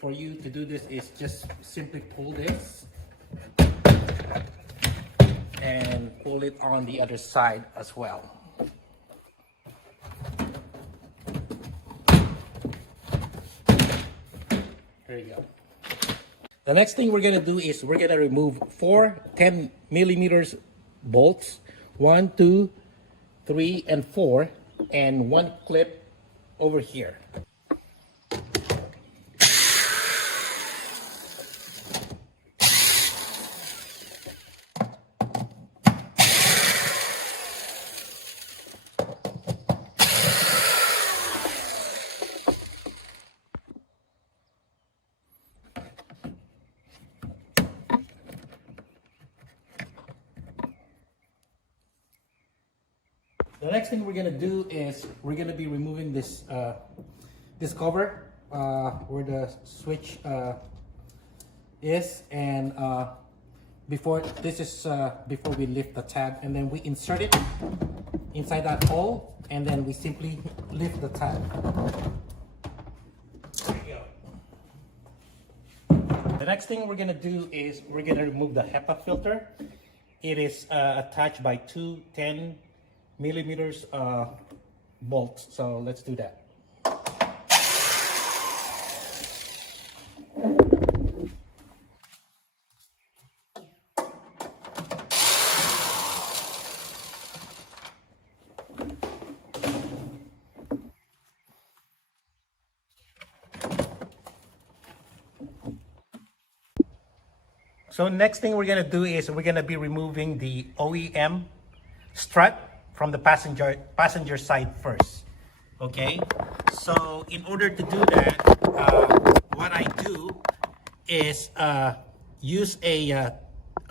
for you to do this is just simply pull this and pull it on the other side as well. There you go. The next thing we're gonna do is we're gonna remove 4 10mm bolts, 1, 2, 3, and 4, and 1 clip over here. The next thing we're gonna do is we're gonna be removing this this cover where the switch is, and before we lift the tab, and then we insert it inside that hole, and then we simply lift the tab. There you go. The next thing we're gonna do is we're gonna remove the HEPA filter. It is attached by 2 10mm bolts. So let's do that. So next thing we're gonna do is we're gonna be removing the OEM strut from the passenger side first. Okay, so in order to do that, what I do is use a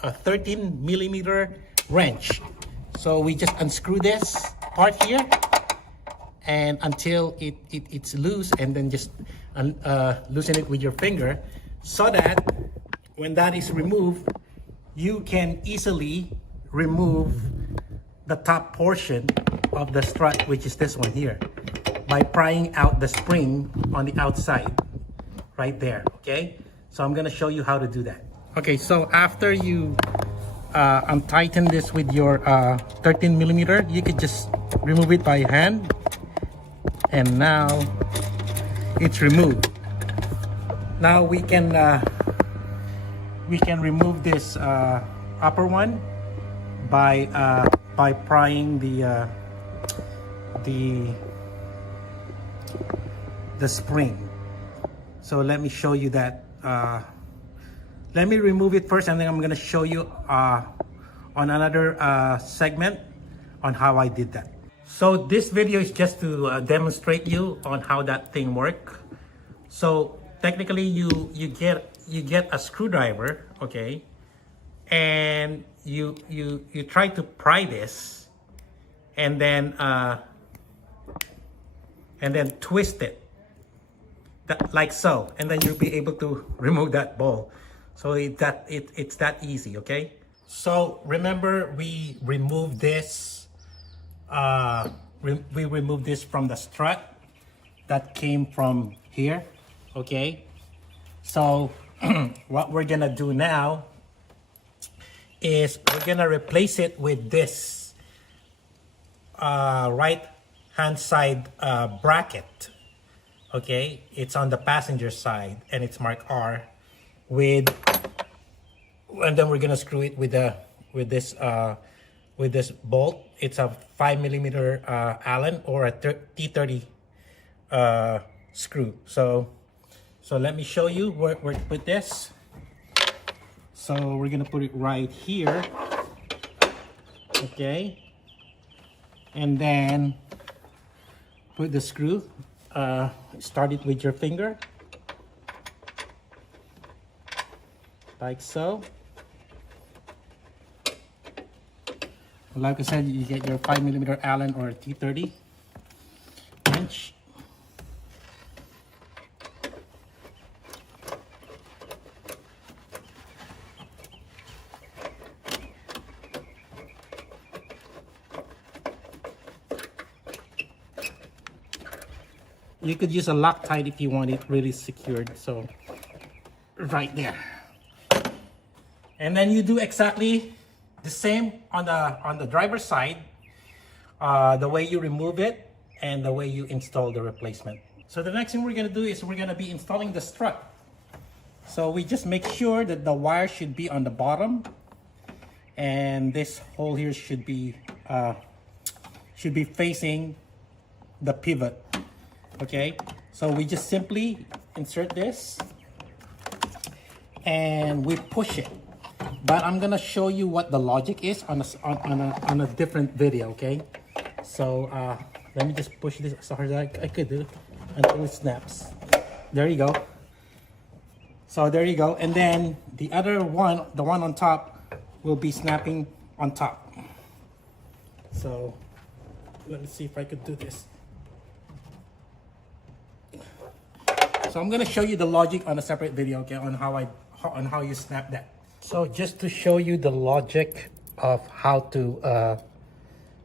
13mm wrench. So we just unscrew this part here, and until it's loose, and then just loosen it with your finger, so that when that is removed, you can easily remove the top portion of the strut, which is this one here, by prying out the spring on the outside right there. Okay, so I'm gonna show you how to do that. Okay, so after you untighten this with your 13mm, you could just remove it by hand, and now it's removed. Now we can remove this upper one by prying the spring. So let me show you that. Let me remove it first, and then I'm going to show you on another segment on how I did that. So this video is just to demonstrate you on how that thing works. So technically you get a screwdriver, okay, and you try to pry this, and then twist it like so, and then you'll be able to remove that ball. So it's that easy. Okay, so remember, we removed this we removed this from the strut that came from here. Okay, so what we're gonna do now is we're gonna replace it with this right hand side bracket. Okay, it's on the passenger side and it's marked R, and then we're gonna screw it with this bolt. It's a 5mm Allen or a T30 screw. So let me show you where to put this. So we're gonna put it right here, okay, and then put the screw. Start it with your finger, like so. Like I said, you get your 5mm Allen or T30 wrench. You could use a Loctite if you want it really secured. So right there. And then you do exactly the same on the driver's side, the way you remove it and the way you install the replacement. So the next thing we're gonna do is we're gonna be installing the strut. So we just make sure that the wire should be on the bottom, and this hole here should be facing the pivot. Okay, so we just simply insert this and we push it. But I'm gonna show you what the logic is on a different video. Okay, so let me just push this as hard as I could do until it snaps. There you go. So there you go. And then the other one, the one on top, will be snapping on top. So let me see if I could do this. So I'm gonna show you the logic on a separate video, okay, on how you snap that. So just to show you the logic of how to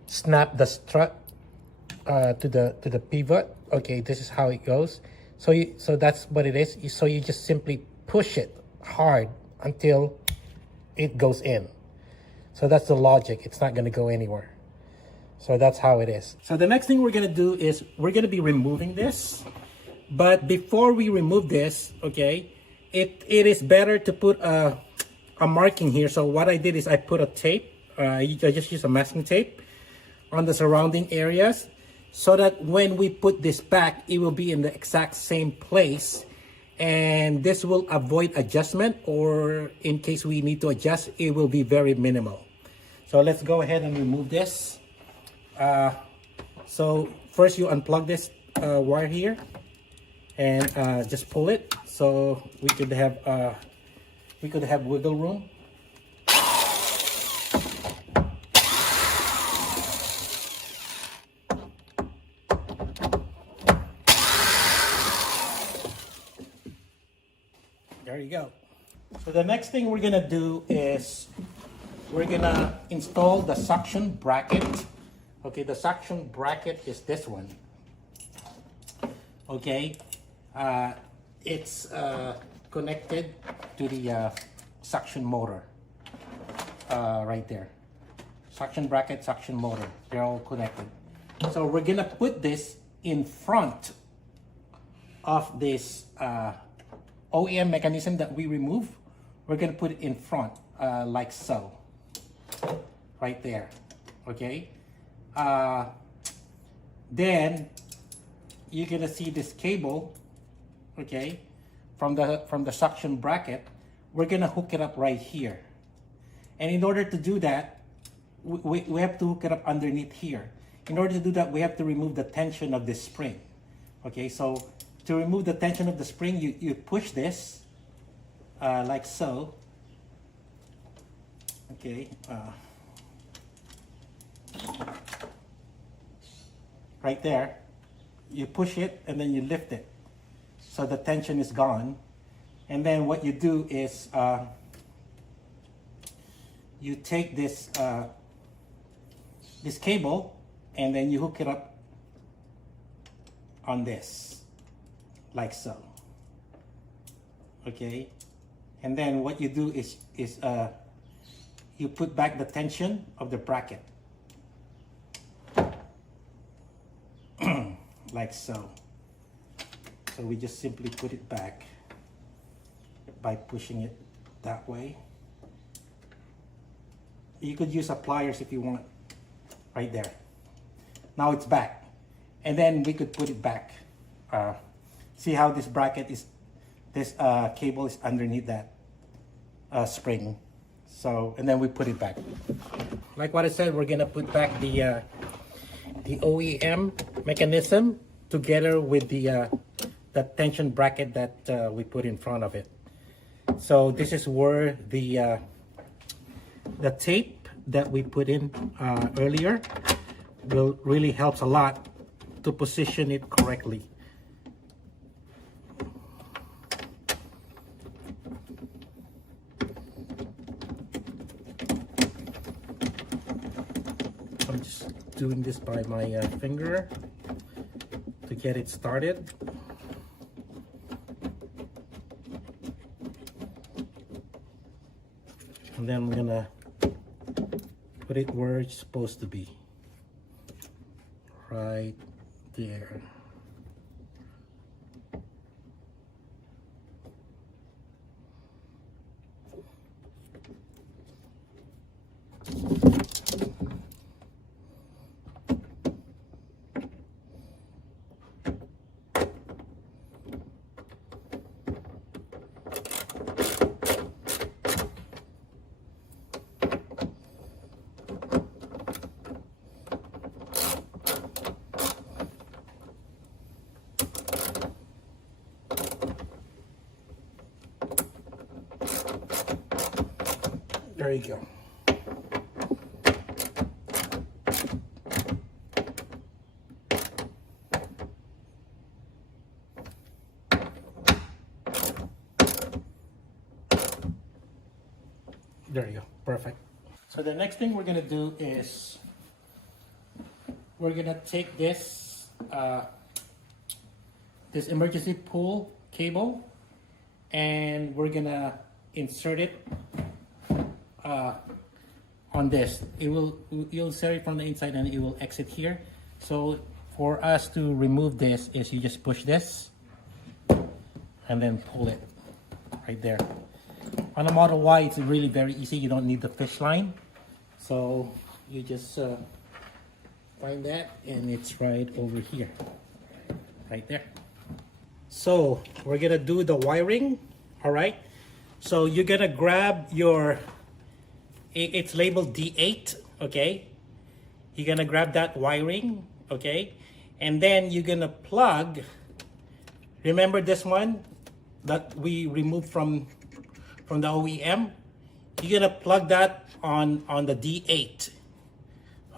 snap the strut to the pivot. Okay, this is how it goes. So that's what it is. So you just simply push it hard until it goes in. So that's the logic. It's not going to go anywhere. So that's how it is. So the next thing we're going to do is we're going to be removing this. But before we remove this, okay, it is better to put a marking here. So what I did is I put a tape. I just use a masking tape on the surrounding areas, so that when we put this back, it will be in the exact same place, and this will avoid adjustment, or in case we need to adjust, it will be very minimal. So let's go ahead and remove this. So first you unplug this wire here and just pull it, so we could have wiggle room. There you go. So the next thing we're gonna do is we're gonna install the suction bracket. Okay, the suction bracket is this one. Okay, it's connected to the suction motor right there. Suction bracket, suction motor, they're all connected. So we're gonna put this in front of this OEM mechanism that we remove. We're gonna put it in front like so, right there. Okay, then you're gonna see this cable, okay, from the suction bracket. We're gonna hook it up right here, and in order to do that, we have to hook it up underneath here. In order to do that, we have to remove the tension of this spring. Okay, so to remove the tension of the spring, you push this like so. Okay, right there. You push it and then you lift it, so the tension is gone. And then what you do is you take this this cable and then you hook it up on this, like so. Okay, and then what you do is you put back the tension of the bracket like so. So we just simply put it back by pushing it that way. You could use pliers if you want, right there. Now it's back, and then we could put it back. See how this bracket is, this cable is underneath that spring. So, and then we put it back. Like what I said, we're gonna put back the OEM mechanism together with the tension bracket that we put in front of it. So this is where the tape that we put in earlier really helps a lot to position it correctly. I'm just doing this by my finger to to get it started. And then I'm gonna put it where it's supposed to be, right there. There you go. There you go, perfect. So the next thing we're gonna do is we're gonna take this this emergency pull cable and we're gonna insert it on this. You'll insert it from the inside and it will exit here. So for us to remove this is you just push this and then pull it right there. On a Model Y, it's really very easy. You don't need the fish line. So you just find that and it's right over here, right there. So we're gonna do the wiring, all right? So you're gonna grab your, it's labeled D8, okay? You're gonna grab that wiring, okay? And then you're gonna plug, remember this one that we removed from the OEM? You're gonna plug that on the D8,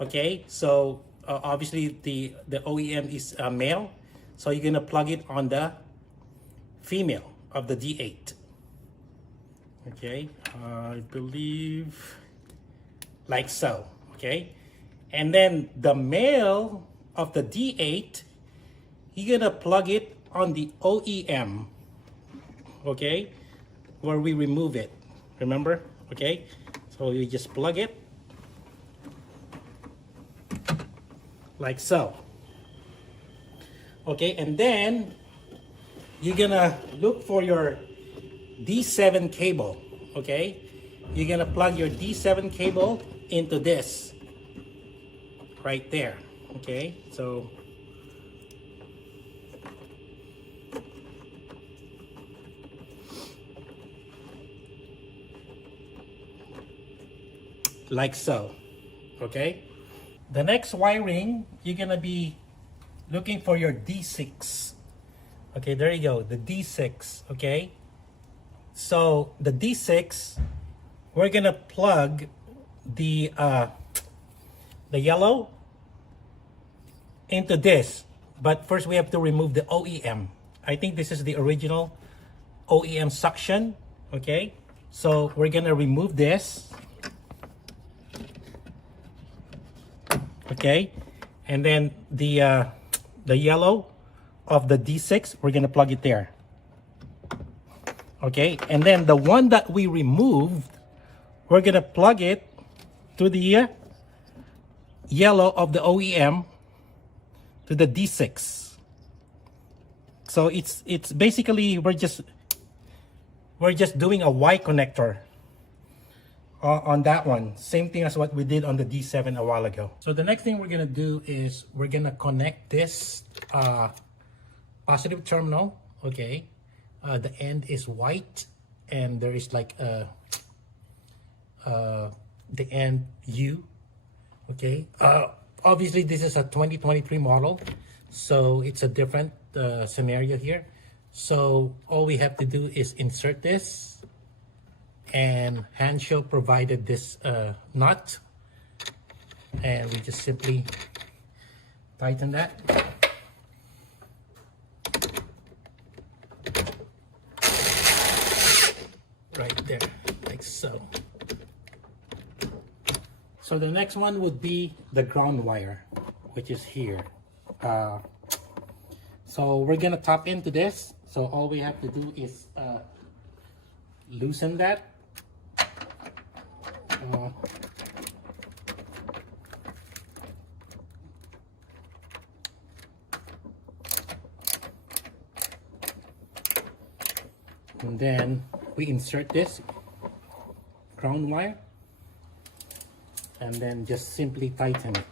okay? So obviously the OEM is male, so you're gonna plug it on the female of the D8. Okay, I believe like so, okay? And then the male of the D8, you're gonna plug it on the OEM, okay? Where we remove it, remember? Okay, so you just plug it like so. Okay, and then you're gonna look for your D7 cable, okay? You're gonna plug your D7 cable into this right there, okay? So like so, okay? The next wiring, you're gonna be looking for your D6. Okay, there you go, the D6, okay? So the D6, we're gonna plug the yellow into this. But first we have to remove the OEM. I think this is the original OEM suction, okay? So we're gonna remove this. Okay, and then the yellow of the D6, we're gonna plug it there. Okay, and then the one that we removed, we're gonna plug it to the yellow of the OEM to the D6. So it's basically we're just doing a Y connector on that one. Same thing as what we did on the D7 a while ago. So the next thing we're gonna do is we're gonna connect this positive terminal, okay? The end is white and there is like the end U, okay? Obviously this is a 2023 model, so it's a different scenario here. So all we have to do is insert this, and Hanshow provided this nut, and we just simply tighten that. Right there, like so. So the next one would be the ground wire, which is here. So we're gonna tap into this. So all we have to do is loosen that. And then we insert this ground wire and then just simply tighten it.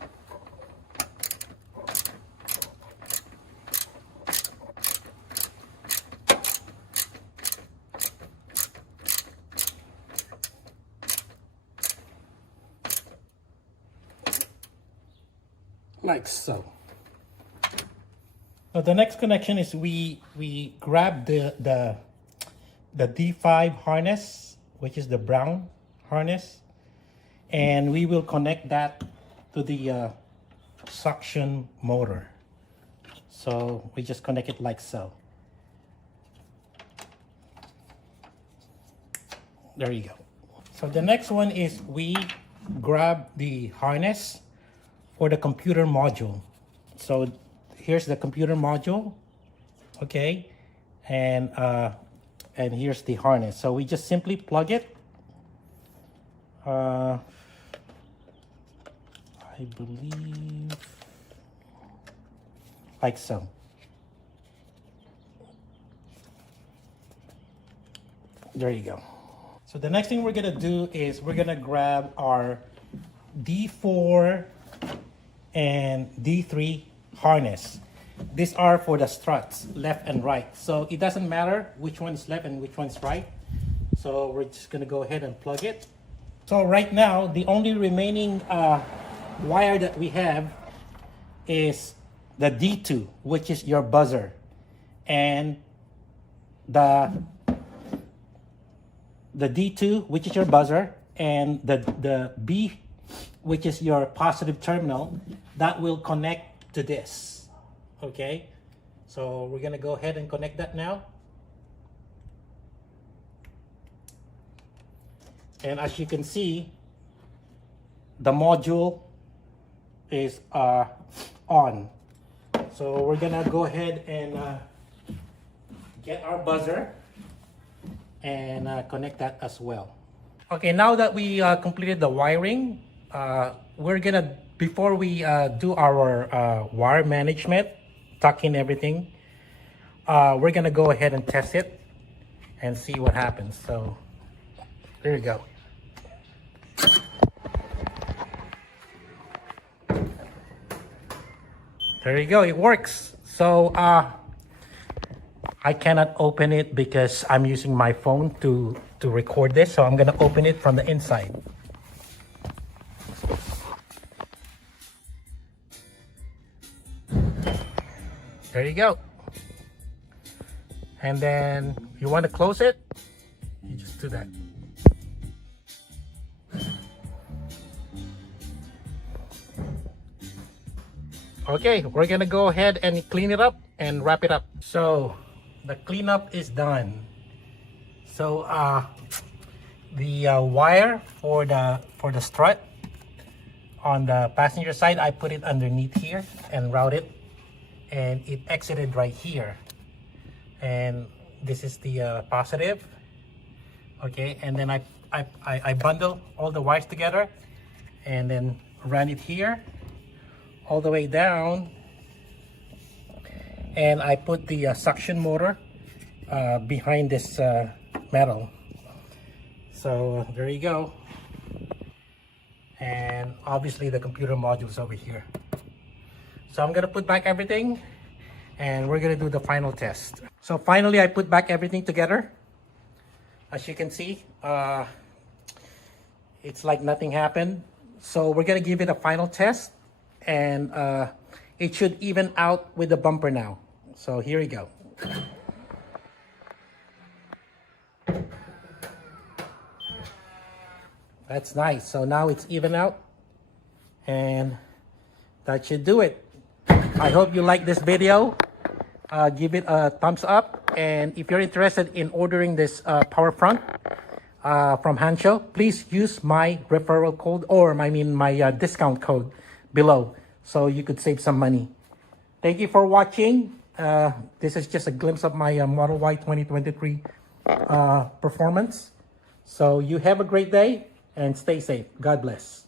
Like so. So the next connection is we grab the D5 harness, which is the brown harness, and we will connect that to the suction motor. So we just connect it like so. There you go. So the next one is we grab the harness for the computer module. So here's the computer module, okay, and here's the harness. So we just simply plug it. I believe like so. There you go. So the next thing we're gonna do is we're gonna grab our D4 and D3 harness. These are for the struts, left and right. So it doesn't matter which one is left and which one is right. So we're just gonna go ahead and plug it. So right now, the only remaining wire that we have is the D2, which is your buzzer, and the D2, which is your buzzer, and the B, which is your positive terminal, that will connect to this, okay? So we're gonna go ahead and connect that now. And as you can see, the module is on. So we're gonna go ahead and get our buzzer and connect that as well. Okay, now that we completed the wiring, we're gonna, before we do our wire management, tuck in everything, we're gonna go ahead and test it and see what happens. So there you go. There you go, it works. So I cannot open it because I'm using my phone to record this, so I'm gonna open it from the inside. There you go. And then you want to close it, you just do that. Okay, we're gonna go ahead and clean it up and wrap it up. So the cleanup is done. So the wire for the strut on the passenger side, I put it underneath here and route it, and it exited right here. And this is the positive. Okay, and then I bundle all the wires together and then ran it here all the way down, and I put the suction motor behind this metal. So there you go. And obviously the computer module is over here. So I'm gonna put back everything and we're gonna do the final test. So finally I put back everything together. As you can see, it's like nothing happened. So we're gonna give it a final test, and it should even out with the bumper now. So here we go. That's nice. So now it's even out, and that should do it. I hope you like this video. Give it a thumbs up, and if you're interested in ordering this power front from Hancho, please use my referral code, or my discount code below, so you could save some money. Thank you for watching. this is just a glimpse of my Model Y 2023 performance. So you have a great day and stay safe. God bless.